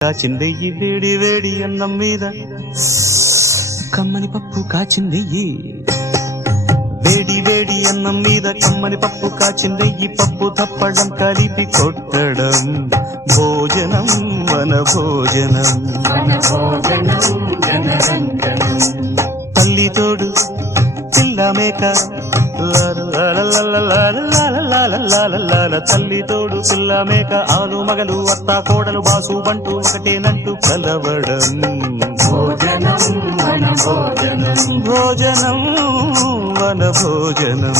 కాచిందెయ్యి వేడి వేడి అన్నం మీద కమ్మని పప్పు కాచిందెయ్యి వేడి వేడి అన్నం మీద కమ్మని పప్పు కాచిందెయ్యి పప్పు తప్పడం కలిపి కొట్టడం భోజనం వన భోజనం తల్లి తోడు పిల్ల మేక తల్లి తోడు పిల్ల మేక ఆలు మగలు అత్త కోడలు బాసు బంటూ ఒకటేనంటూ కలవడం భోజనం వన భోజనం